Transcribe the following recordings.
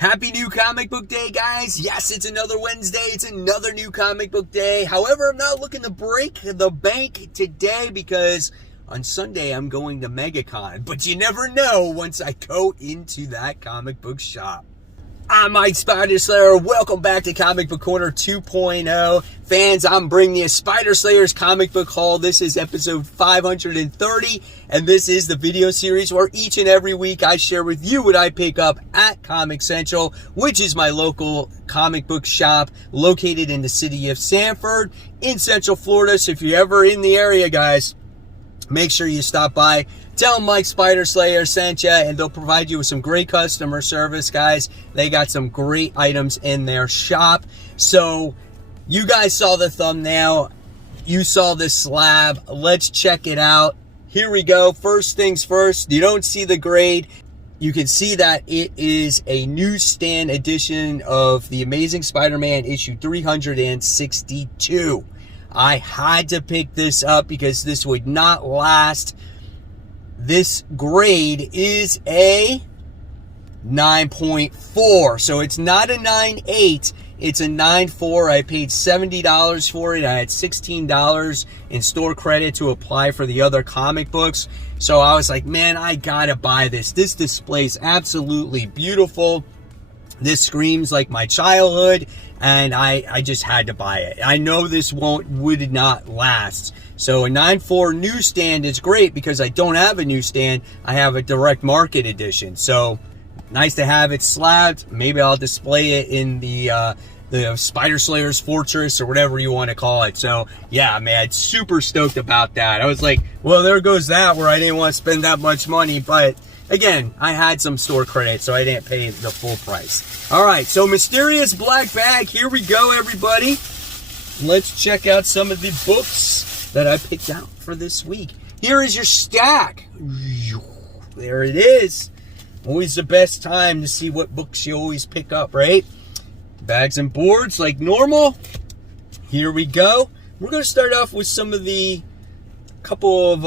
Happy new comic book day, guys. Yes, it's another Wednesday. It's another new comic book day. However, I'm not looking to break the bank today because on Sunday I'm going to MegaCon. But you never know once I go into that comic book shop. I'm Mike Spider Slayer. Welcome back to Comic Book Corner 2.0. Fans, I'm bringing you Spider Slayer's comic book haul. This is episode 530, and this is the video series where each and every week I share with you what I pick up at Comic Central, which is my local comic book shop located in the city of Sanford in Central Florida. So if you're ever in the area, guys, make sure you stop by. Tell them Mike Spider Slayer sent you, and they'll provide you with some great customer service, guys. They got some great items in their shop. So you guys saw the thumbnail. You saw this slab. Let's check it out. Here we go. First things first. You don't see the grade. You can see that it is a newsstand edition of The Amazing Spider-Man issue 362. I had to pick this up because this would not last. This grade is a 9.4, so it's not a 9.8, it's a 9.4. I paid $70 for it. I had $16 in store credit to apply for the other comic books, so I was like, man, I gotta buy this. This display's absolutely beautiful. This screams like my childhood, and I just had to buy it. I know this would not last. So a 9.4 newsstand is great because I don't have a newsstand. I have a direct market edition. So nice to have it slabbed. Maybe I'll display it in the Spider Slayer's Fortress or whatever you want to call it. So yeah, man, super stoked about that. I was like, well, there goes that where I didn't want to spend that much money, but again, I had some store credit, so I didn't pay the full price. All right, so Mysterious Black Bag. Here we go, everybody. Let's check out some of the books that I picked out for this week. Here is your stack. There it is. Always the best time to see what books you always pick up, right? Bags and boards like normal. Here we go. We're going to start off with some of the couple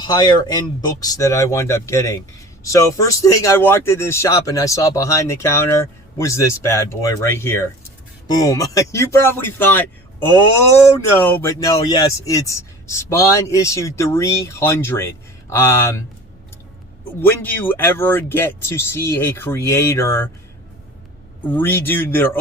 higher end books that I wound up getting. So first thing I walked into the shop and I saw behind the counter was this bad boy right here. Boom. You probably thought, oh no, but no, yes, it's Spawn issue 300. When do you ever get to see a creator redo their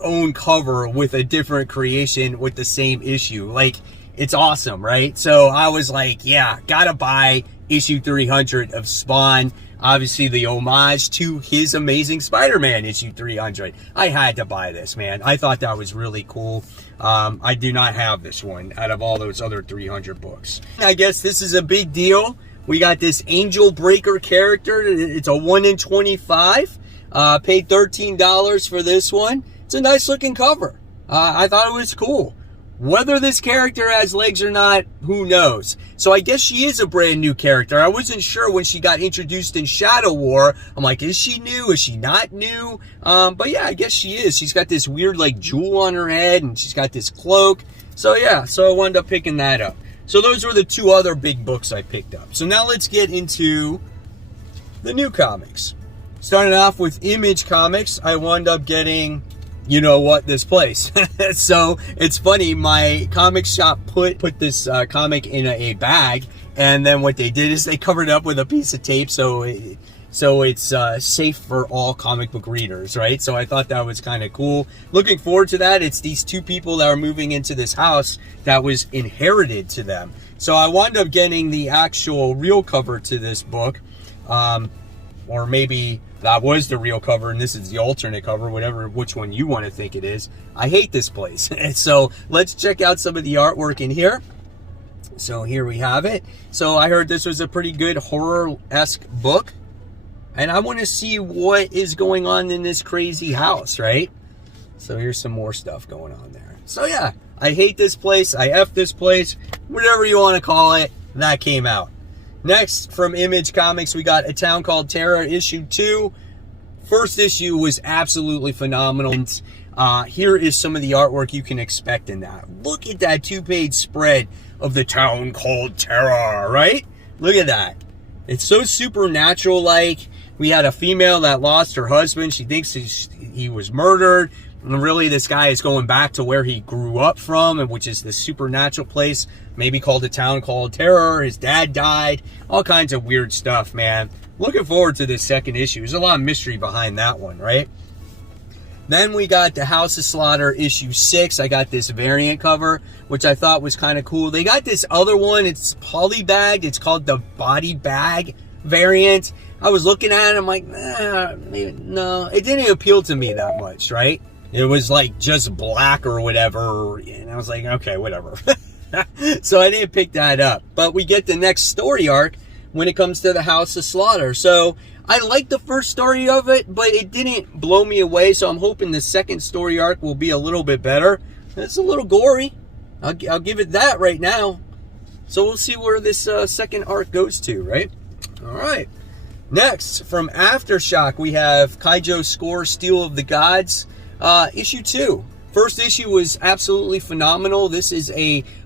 own cover with a different creation with the same issue? Like, it's awesome, right? So I was like, yeah, gotta buy issue 300 of Spawn. Obviously, the homage to his Amazing Spider-Man issue 300. I had to buy this, man. I thought that was really cool. I do not have this one out of all those other 300 books. I guess this is a big deal. We got this Angel Breaker character. It's a 1 in 25. Paid $13 for this one. It's a nice looking cover. I thought it was cool. Whether this character has legs or not, who knows? So I guess she is a brand new character. I wasn't sure when she got introduced in Shadow War. I'm like, is she new? Is she not new? But yeah, I guess she is. She's got this weird like jewel on her head, and she's got this cloak. So yeah, so I wound up picking that up. So those were the two other big books I picked up. So now let's get into the new comics. Starting off with Image Comics, I wound up getting, you know what, this place. So it's funny, my comic shop put this comic in a bag, and then what they did is they covered it up with a piece of tape so it's safe for all comic book readers, right? So I thought that was kind of cool. Looking forward to that. It's these two people that are moving into this house that was inherited to them. So I wound up getting the actual real cover to this book, or maybe that was the real cover and this is the alternate cover, which one you want to think it is. I hate this place. So let's check out some of the artwork in here. So here we have it. So I heard this was a pretty good horror-esque book, and I want to see what is going on in this crazy house, right? So here's some more stuff going on there. So yeah, I hate this place. I F this place. Whatever you want to call it, that came out. Next, from Image Comics, we got A Town Called Terror, issue 2. First issue was absolutely phenomenal. And here is some of the artwork you can expect in that. Look at that 2-page spread of The Town Called Terror, right? Look at that. It's so supernatural-like. We had a female that lost her husband. She thinks he was murdered. And really, this guy is going back to where he grew up from, which is this supernatural place, maybe called a town called Terror. His dad died. All kinds of weird stuff, man. Looking forward to this second issue. There's a lot of mystery behind that one, right? Then we got the House of Slaughter issue 6. I got this variant cover, which I thought was kind of cool. They got this other one. It's polybagged. It's called the Body Bag variant. I was looking at it. I'm like, nah, maybe, no. It didn't appeal to me that much, right? It was like just black or whatever. And I was like, okay, whatever. So I didn't pick that up. But we get the next story arc when it comes to the House of Slaughter. So I liked the first story of it, but it didn't blow me away. So I'm hoping the second story arc will be a little bit better. It's a little gory. I'll give it that right now. So we'll see where this second arc goes to, right? All right. Next, from Aftershock, we have Kaijo Score, Steel of the Gods, issue 2. First issue was absolutely phenomenal. This is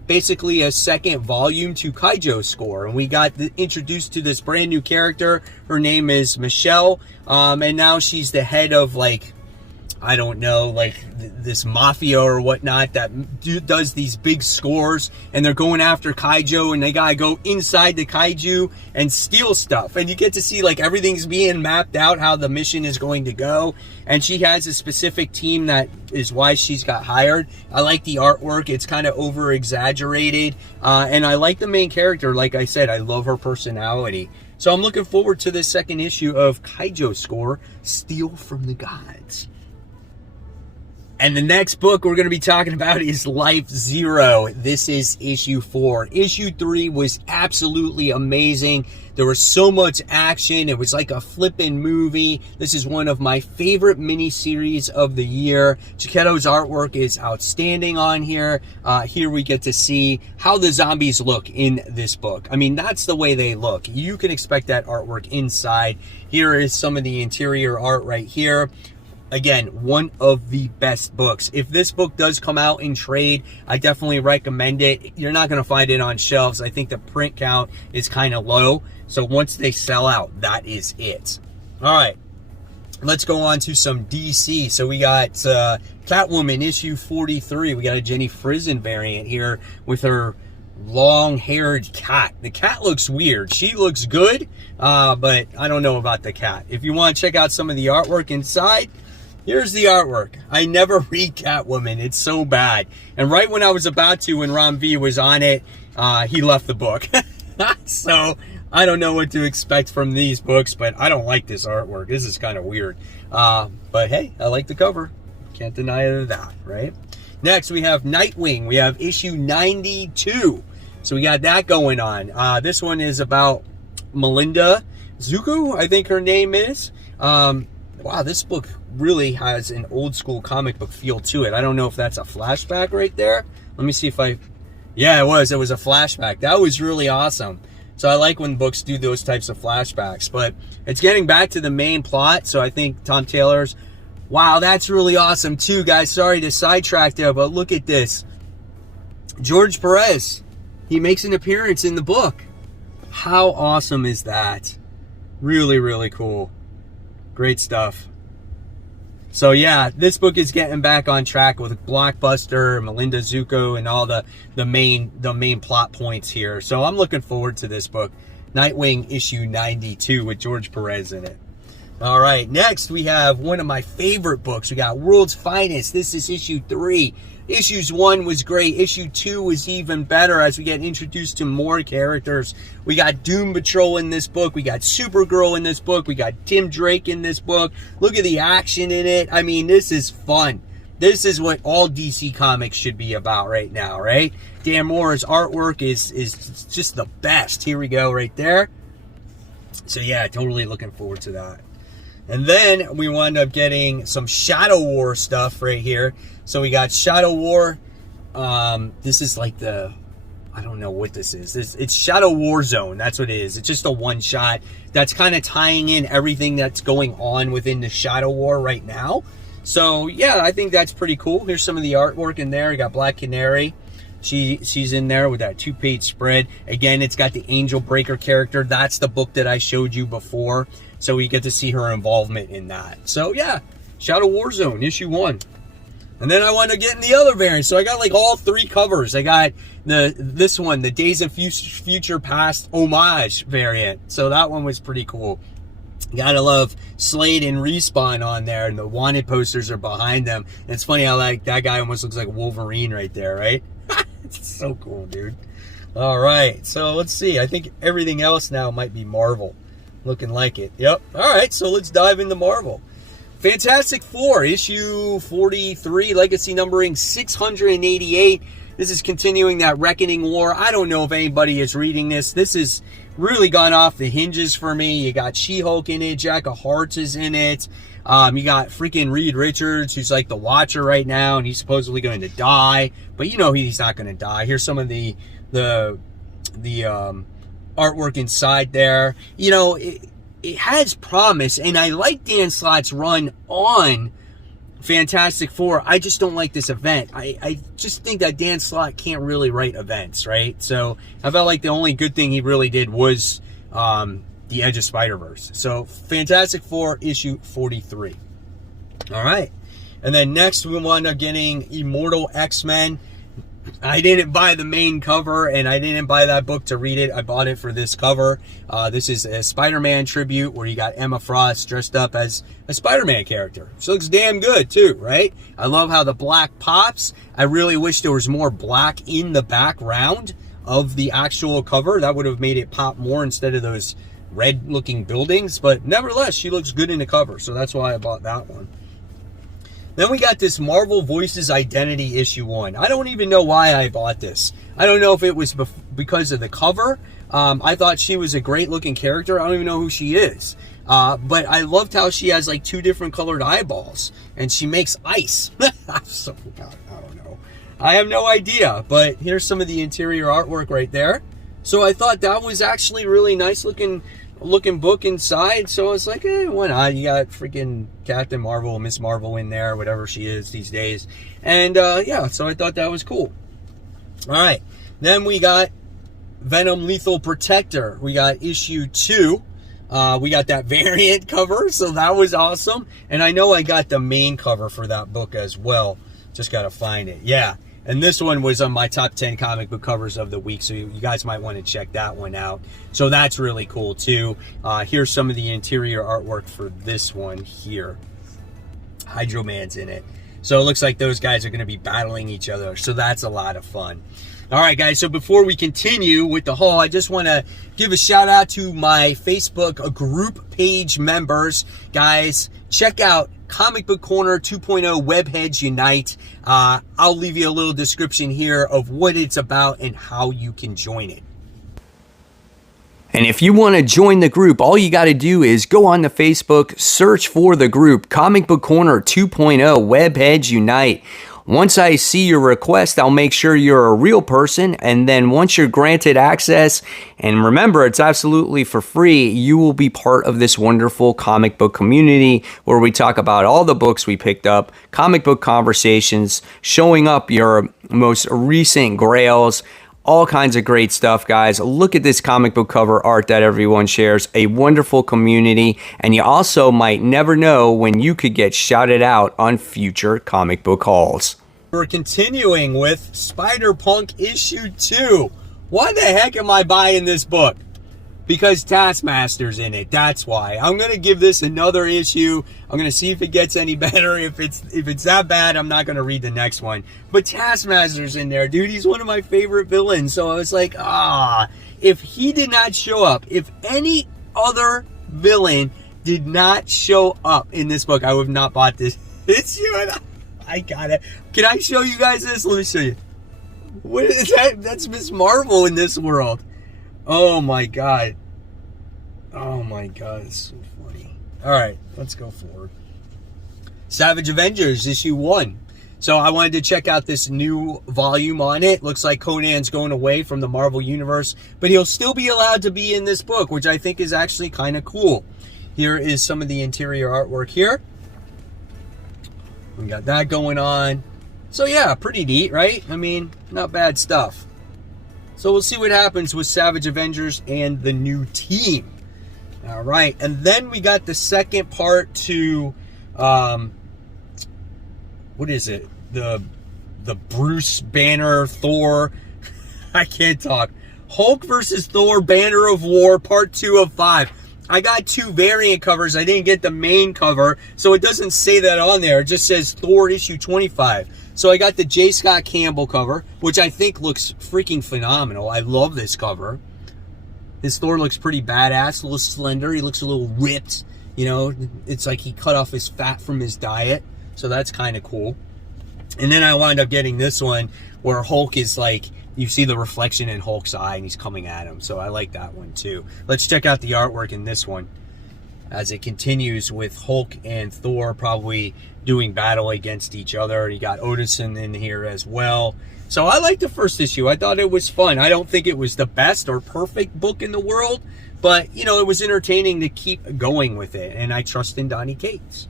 basically a second volume to Kaijo Score, and we got introduced to this brand new character. Her name is Michelle, and now she's the head of, like, I don't know, like this mafia or whatnot that does these big scores, and they're going after Kaijo, and they gotta go inside the Kaiju and steal stuff. And you get to see like everything's being mapped out, how the mission is going to go. And she has a specific team that is why she's got hired. I like the artwork. It's kind of over exaggerated. And I like the main character. Like I said, I love her personality. So I'm looking forward to this second issue of Kaijo Score, Steal from the Gods. And the next book we're going to be talking about is Life Zero. This is issue 4. Issue 3 was absolutely amazing. There was so much action. It was like a flippin' movie. This is one of my favorite miniseries of the year. Chiquetto's artwork is outstanding on here. Here we get to see how the zombies look in this book. I mean, that's the way they look. You can expect that artwork inside. Here is some of the interior art right here. Again, one of the best books. If this book does come out in trade, I definitely recommend it. You're not going to find it on shelves. I think the print count is kind of low. So once they sell out, that is it. All right, let's go on to some DC. So we got Catwoman issue 43. We got a Jenny Frison variant here with her long-haired cat. The cat looks weird. She looks good, but I don't know about the cat. If you want to check out some of the artwork inside, here's the artwork. I never read Catwoman. It's so bad. And right when I was about to, when Ron V was on it, he left the book. So I don't know what to expect from these books, but I don't like this artwork. This is kind of weird. But hey, I like the cover. Can't deny that, right? Next, we have Nightwing. We have issue 92. So we got that going on. This one is about Melinda Zuko, I think her name is. Wow, this book really has an old school comic book feel to it. I don't know if that's a flashback right there. Let me see if yeah, it was a flashback. That was really awesome. So I like when books do those types of flashbacks, but it's getting back to the main plot. So I think Tom Taylor's, wow, that's really awesome too, guys. Sorry to sidetrack there, but look at this. George Perez, he makes an appearance in the book. How awesome is that? Really, really cool. Great stuff. So yeah, this book is getting back on track with Blockbuster, Melinda Zuko, and all the main plot points here. So I'm looking forward to this book. Nightwing issue 92 with George Perez in it. All right, next we have one of my favorite books. We got World's Finest. This is issue 3. Issues 1 was great. Issue 2 was even better as we get introduced to more characters. We got Doom Patrol in this book. We got Supergirl in this book. We got Tim Drake in this book. Look at the action in it. I mean, this is fun. This is what all DC Comics should be about right now, right? Dan Moore's artwork is just the best. Here we go right there. So yeah, totally looking forward to that. And then we wound up getting some Shadow War stuff right here. So we got Shadow War. This is like I don't know what this is. It's Shadow War Zone. That's what it is. It's just a one-shot that's kind of tying in everything that's going on within the Shadow War right now. So yeah, I think that's pretty cool. Here's some of the artwork in there. You got Black Canary. She's in there with that 2-page spread. Again, it's got the Angel Breaker character. That's the book that I showed you before. So we get to see her involvement in that. So yeah, Shadow Warzone, issue 1. And then I want to get in the other variants. So I got like all 3 covers. I got this one, the Days of Future Past homage variant. So that one was pretty cool. Gotta love Slade and Respawn on there, and the wanted posters are behind them. And it's funny how like that guy almost looks like Wolverine right there, right? It's so cool, dude. All right, so let's see. I think everything else now might be Marvel. Looking like it. Yep. All right, so let's dive into Marvel. Fantastic Four, issue 43, legacy numbering 688. This is continuing that Reckoning War. I don't know if anybody is reading this. This has really gone off the hinges for me. You got She-Hulk in it. Jack of Hearts is in it. You got freaking Reed Richards, who's like the Watcher right now, and he's supposedly going to die. But you know he's not going to die. Here's some of the artwork inside there. You know, it has promise, and I like Dan Slott's run on Fantastic Four. I just don't like this event. I just think that Dan Slott can't really write events, right? So I felt like the only good thing he really did was the Edge of Spider-Verse. So Fantastic Four, issue 43. All right. And then next we wound up getting Immortal XMen. I didn't buy the main cover, and I didn't buy that book to read it. I bought it for this cover. This is a SpiderMan tribute where you got Emma Frost dressed up as a SpiderMan character. She looks damn good too, right? I love how the black pops. I really wish there was more black in the background of the actual cover. That would have made it pop more instead of those red-looking buildings. But nevertheless, she looks good in the cover, so that's why I bought that one. Then we got this Marvel Voices Identity issue 1. I don't even know why I bought this. I don't know if it was because of the cover. I thought she was a great looking character. I don't even know who she is. But I loved how she has like 2 different colored eyeballs. And she makes ice. So, I don't know. I have no idea. But here's some of the interior artwork right there. So I thought that was actually really nice looking book inside. So I was like, why not? You got freaking Captain Marvel, Miss Marvel in there, whatever she is these days. And yeah, so I thought that was cool. All right, then we got Venomlethal Protector. We got issue 2. We got that variant cover, so that was awesome. And I know I got the main cover for that book as well. Just got to find it. Yeah. And this one was on my top 10 comic book covers of the week, so you guys might want to check that one out. So that's really cool, too. Here's some of the interior artwork for this one here. Hydro Man's in it. So it looks like those guys are going to be battling each other, so that's a lot of fun. All right, guys, so before we continue with the haul, I just want to give a shout out to my Facebook group page members. Guys, check out Comic Book Corner 2.0 Webheads Unite. I'll leave you a little description here of what it's about and how you can join it. And if you want to join the group, all you got to do is go on to Facebook, search for the group Comic Book Corner 2.0 Webheads Unite. Once I see your request, I'll make sure you're a real person, and then once you're granted access, and remember, it's absolutely for free, you will be part of this wonderful comic book community where we talk about all the books we picked up, comic book conversations, showing up your most recent grails, all kinds of great stuff, guys. Look at this comic book cover art that everyone shares. A wonderful community. And you also might never know when you could get shouted out on future comic book hauls. We're continuing with Spider-Punk issue 2. Why the heck am I buying this book? Because Taskmaster's in it. That's why. I'm going to give this another issue. I'm going to see if it gets any better. If it's that bad, I'm not going to read the next one. But Taskmaster's in there, dude. He's one of my favorite villains. So I was like, if he did not show up, if any other villain did not show up in this book, I would have not bought this issue. I got it. Can I show you guys this? Let me show you. What is that? That's Miss Marvel in this world. Oh my god. Oh my god, it's so funny. Alright, let's go forward. Savage Avengers, issue 1. So I wanted to check out this new volume on it. Looks like Conan's going away from the Marvel Universe, but he'll still be allowed to be in this book, which I think is actually kind of cool. Here is some of the interior artwork here. We got that going on. So yeah, pretty neat, right? I mean, not bad stuff. So we'll see what happens with Savage Avengers and the new team. All right, and then we got the second part to, what is it? The Bruce Banner Thor. I can't talk. Hulk versus Thor Banner of War Part 2 of 5. I got 2 variant covers. I didn't get the main cover, so it doesn't say that on there. It just says Thor issue 25. So I got the J. Scott Campbell cover, which I think looks freaking phenomenal. I love this cover. His Thor looks pretty badass, a little slender. He looks a little ripped. You know, it's like he cut off his fat from his diet. So that's kind of cool. And then I wound up getting this one where Hulk is like, you see the reflection in Hulk's eye and he's coming at him. So I like that one too. Let's check out the artwork in this one as it continues with Hulk and Thor probably doing battle against each other. You got Odinson in here as well. So I liked the first issue. I thought it was fun. I don't think it was the best or perfect book in the world, but, you know, it was entertaining to keep going with it, and I trust in Donny Cates.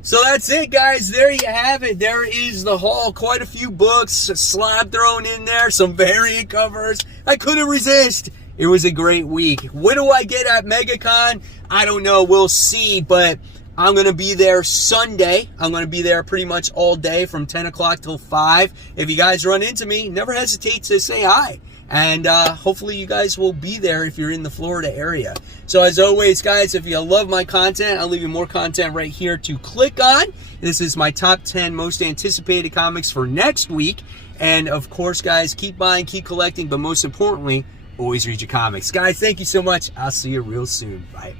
So that's it, guys. There you have it. There is the haul. Quite a few books, a slab thrown in there, some variant covers. I couldn't resist. It was a great week. What do I get at MegaCon? I don't know. We'll see, but I'm going to be there Sunday. I'm going to be there pretty much all day from 10 o'clock till 5. If you guys run into me, never hesitate to say hi. And hopefully you guys will be there if you're in the Florida area. So as always, guys, if you love my content, I'll leave you more content right here to click on. This is my top 10 most anticipated comics for next week. And of course, guys, keep buying, keep collecting, but most importantly, always read your comics. Guys, thank you so much. I'll see you real soon. Bye.